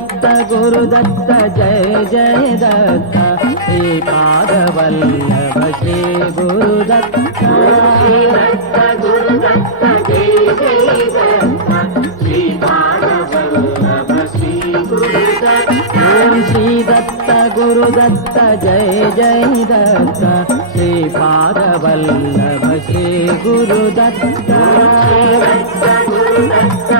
Datta Guru Datta Jaya Jaya Datta. Sripada Vallabha Shri Guru Datta. Datta Guru Datta Jaya Jaya Datta. Shri Guru Datta. Om Shri Datta Guru Datta Jaya Jaya Datta. Vallabha Shri Guru Datta Guru Datta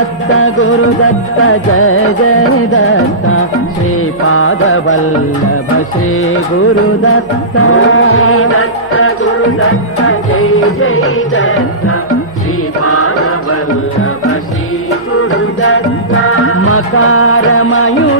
Shri Datta Guru Datta Jaya Jaya Datta Sripada Vallabha Shri Guru Datta. మకారమయుడవు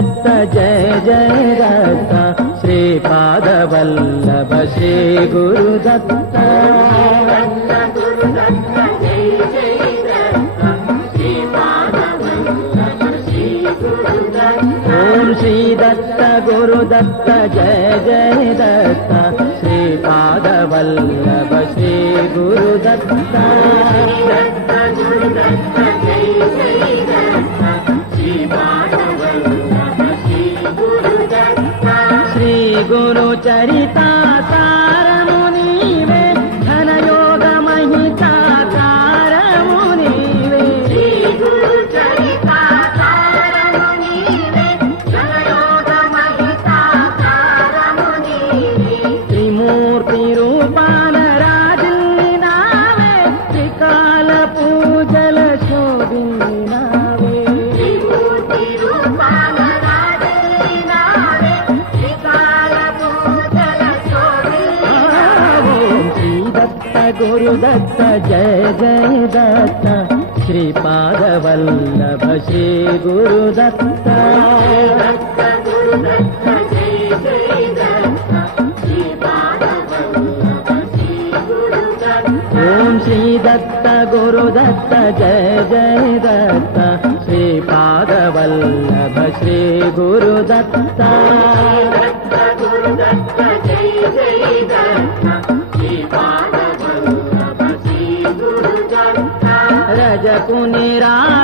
Datta Jaya Jaya Datta Sripada Vallabha Shri Gurudatta Om Shri Datta Guru Datta Jaya Jaya Datta. Sripada चरिता Datta Guru Datta Jaya Jaya Datta Sripada Vallabha Shri Guru Datta Om Shri Datta Guru Datta Jaya Jaya Datta Sripada Raja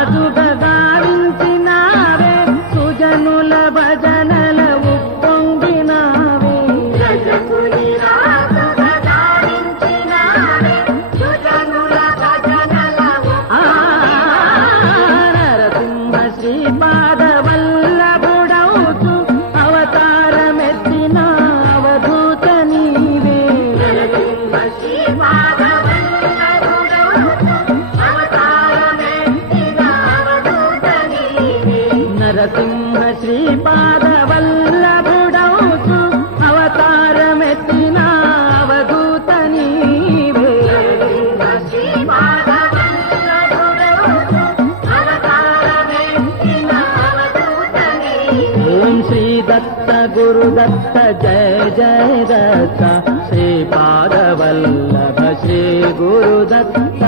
Jaya Jaya Datta Shri Padavallabha Shri Gurudatta.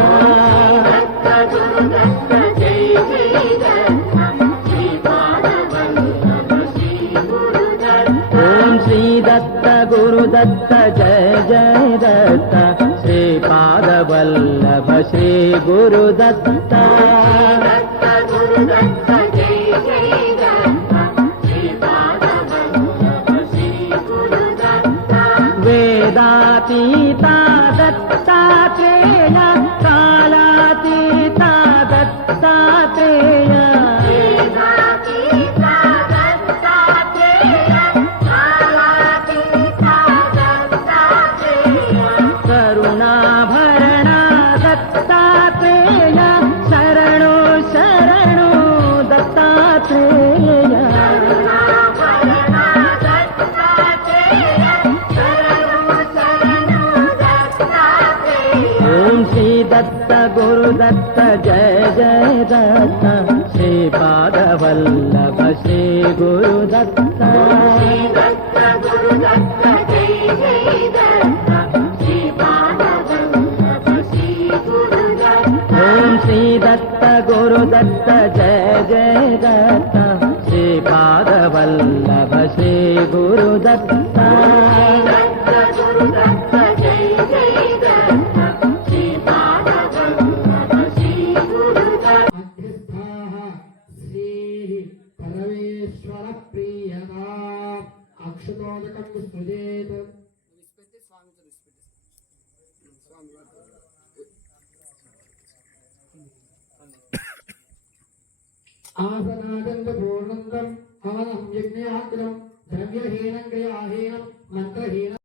Om Shri Datta Gurudatta Jaya Jaya Datta. Shri Padavallabha Shri Gurudatta. Gurudatta Jaya Jaya വേദാതീതാ Datta Guru Datta Jaya Jaya Datta Shri Padavallabha Shri Guru Datta Shri Datta Guru Datta Jaya Jaya Datta Shri Padavallabha Shri Guru Datta ఆసనాదంత పూర్ణంగం Anam యజ్ఞాగ్రం ద్రవ్యహీనం క్రియాహీనం మంత్రహీనం